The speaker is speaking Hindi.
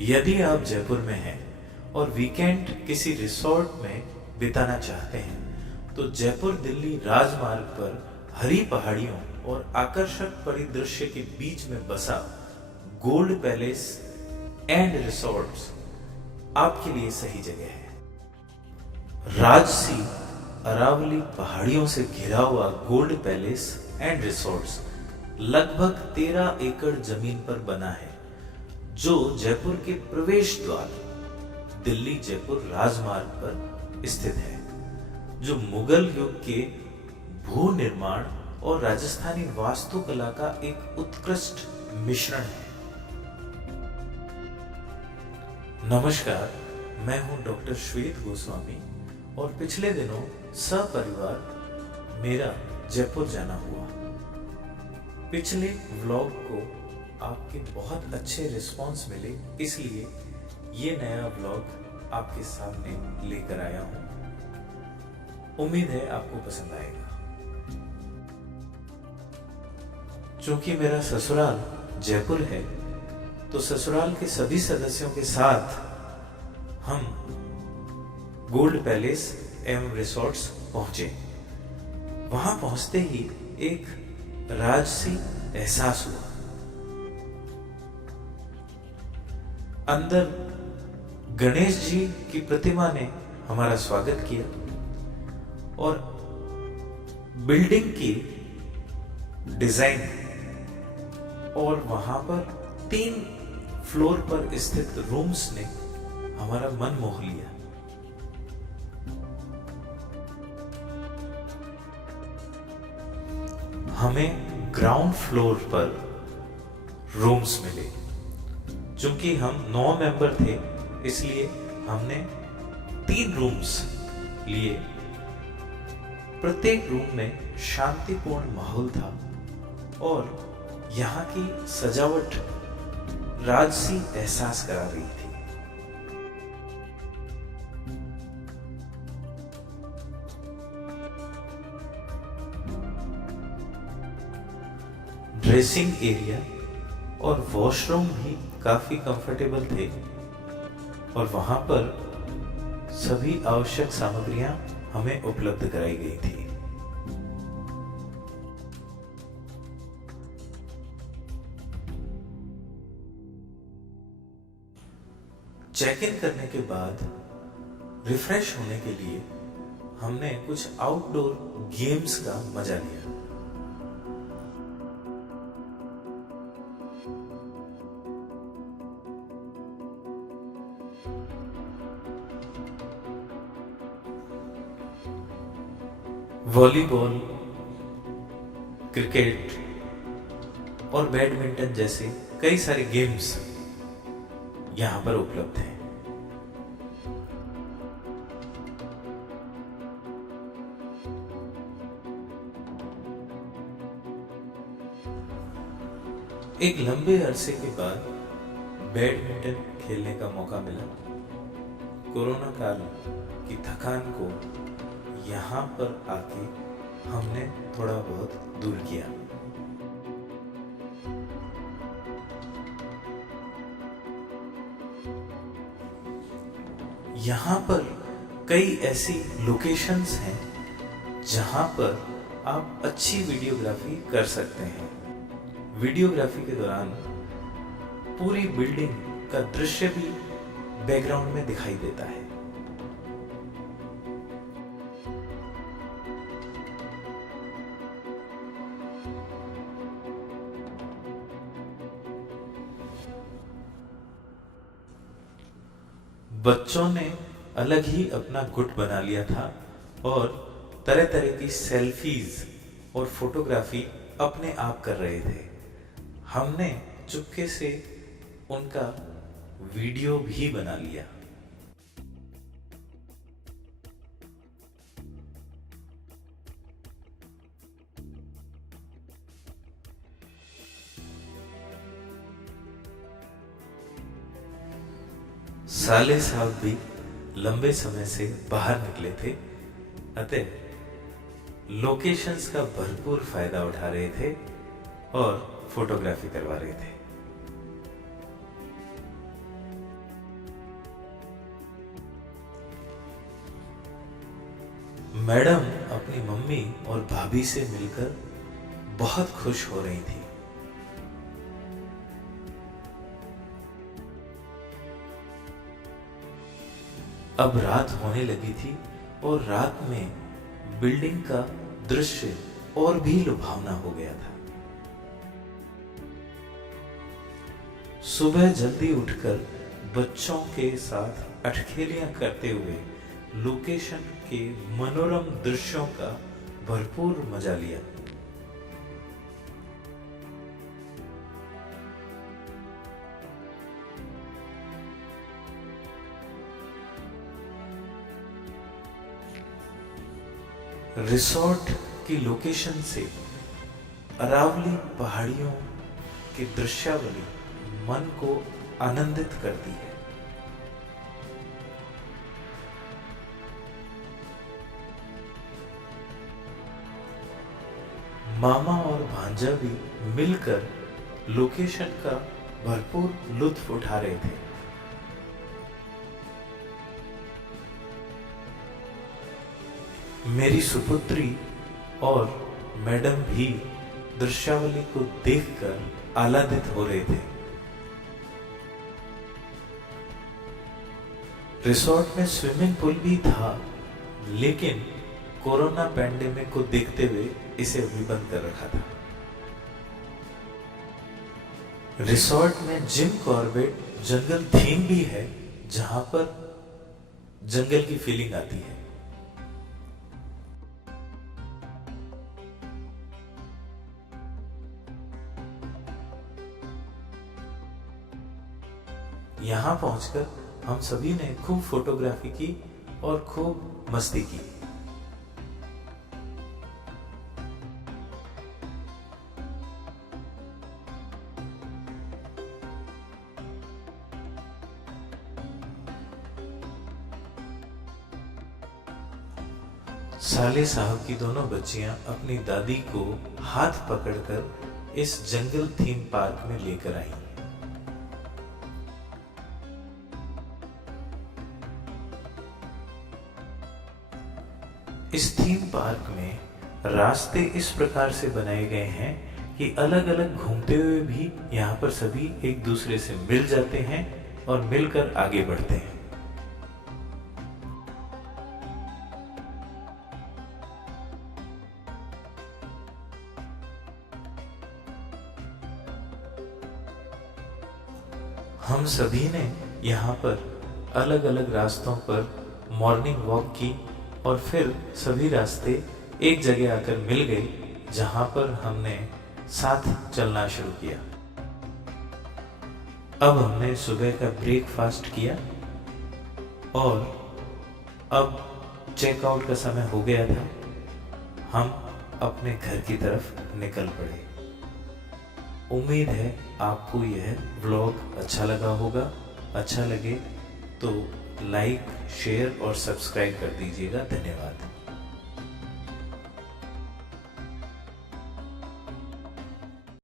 यदि आप जयपुर में हैं और वीकेंड किसी रिसोर्ट में बिताना चाहते हैं तो जयपुर दिल्ली राजमार्ग पर हरी पहाड़ियों और आकर्षक परिदृश्य के बीच में बसा गोल्ड पैलेस एंड रिसोर्ट्स आपके लिए सही जगह है। राजसी अरावली पहाड़ियों से घिरा हुआ गोल्ड पैलेस एंड रिसोर्ट्स लगभग 13 एकड़ जमीन पर बना है, जो जयपुर के प्रवेश द्वार दिल्ली जयपुर राजमार्ग पर स्थित है, जो मुगल युग के भू निर्माण और राजस्थानी वास्तुकला का एक उत्कृष्ट मिश्रण है। नमस्कार, मैं हूं डॉक्टर श्वेत गोस्वामी और पिछले दिनों सपरिवार मेरा जयपुर जाना हुआ। पिछले व्लॉग को आपके बहुत अच्छे रिस्पांस मिले, इसलिए ये नया व्लॉग आपके सामने लेकर आया हूं। उम्मीद है आपको पसंद आएगा। चूंकि मेरा ससुराल जयपुर है, तो ससुराल के सभी सदस्यों के साथ हम गोल्ड पैलेस एवं रिसोर्ट्स पहुंचे। वहां पहुंचते ही एक राजसी एहसास हुआ। अंदर गणेश जी की प्रतिमा ने हमारा स्वागत किया और बिल्डिंग की डिजाइन और वहां पर 3 फ्लोर पर स्थित रूम्स ने हमारा मन मोह लिया। हमें ग्राउंड फ्लोर पर रूम्स मिले। चूंकि हम 9 मेंबर थे, इसलिए हमने 3 रूम्स लिए। प्रत्येक रूम में शांतिपूर्ण माहौल था और यहाँ की सजावट राजसी एहसास करा रही थी। ड्रेसिंग एरिया और वॉशरूम भी काफी कंफर्टेबल थे और वहां पर सभी आवश्यक सामग्रियां हमें उपलब्ध कराई गई थी। चेक इन करने के बाद रिफ्रेश होने के लिए हमने कुछ आउटडोर गेम्स का मजा लिया। वॉलीबॉल, क्रिकेट और बैडमिंटन जैसे कई सारे गेम्स यहां पर उपलब्ध हैं। एक लंबे अरसे के बाद बैडमिंटन खेलने का मौका मिला। कोरोना काल की थकान को यहाँ पर आके हमने थोड़ा बहुत दूर किया। यहाँ पर कई ऐसी लोकेशंस हैं जहाँ पर आप अच्छी वीडियोग्राफी कर सकते हैं। वीडियोग्राफी के दौरान पूरी बिल्डिंग का दृश्य भी बैकग्राउंड में दिखाई देता है। बच्चों ने अलग ही अपना गुट बना लिया था और तरह तरह की सेल्फीज और फोटोग्राफी अपने आप कर रहे थे। हमने चुपके से उनका वीडियो भी बना लिया। साले साहब भी लंबे समय से बाहर निकले थे, अतः लोकेशंस का भरपूर फायदा उठा रहे थे और फोटोग्राफी करवा रहे थे। मैडम अपनी मम्मी और भाभी से मिलकर बहुत खुश हो रही थी। अब रात होने लगी थी और रात में बिल्डिंग का दृश्य और भी लुभावना हो गया था। सुबह जल्दी उठकर बच्चों के साथ अठखेलियां करते हुए लोकेशन के मनोरम दृश्यों का भरपूर मजा लिया। रिसोर्ट की लोकेशन से अरावली पहाड़ियों की दृश्यावली मन को आनंदित करती है। मामा और भांजा भी मिलकर लोकेशन का भरपूर लुत्फ उठा रहे थे। मेरी सुपुत्री और मैडम भी दृश्यावली को देखकर आह्लादित हो रहे थे। रिसोर्ट में स्विमिंग पूल भी था, लेकिन कोरोना पैंडेमिक को देखते हुए इसे अभी बंद कर रखा था। रिसोर्ट में जिम कॉर्बेट जंगल थीम भी है, जहां पर जंगल की फीलिंग आती है। यहाँ पहुंचकर हम सभी ने खूब फोटोग्राफी की और खूब मस्ती की। साले साहब की दोनों बच्चियां अपनी दादी को हाथ पकड़कर इस जंगल थीम पार्क में लेकर आई। इस थीम पार्क में रास्ते इस प्रकार से बनाए गए हैं कि अलग अलग घूमते हुए भी यहाँ पर सभी एक दूसरे से मिल जाते हैं और मिलकर आगे बढ़ते हैं। हम सभी ने यहाँ पर अलग अलग रास्तों पर मॉर्निंग वॉक की और फिर सभी रास्ते एक जगह आकर मिल गए, जहां पर हमने साथ चलना शुरू किया। अब हमने सुबह का ब्रेकफास्ट किया और अब चेकआउट का समय हो गया था। हम अपने घर की तरफ निकल पड़े। उम्मीद है आपको यह व्लॉग अच्छा लगा होगा। अच्छा लगे तो लाइक, शेयर और सब्सक्राइब कर दीजिएगा। धन्यवाद।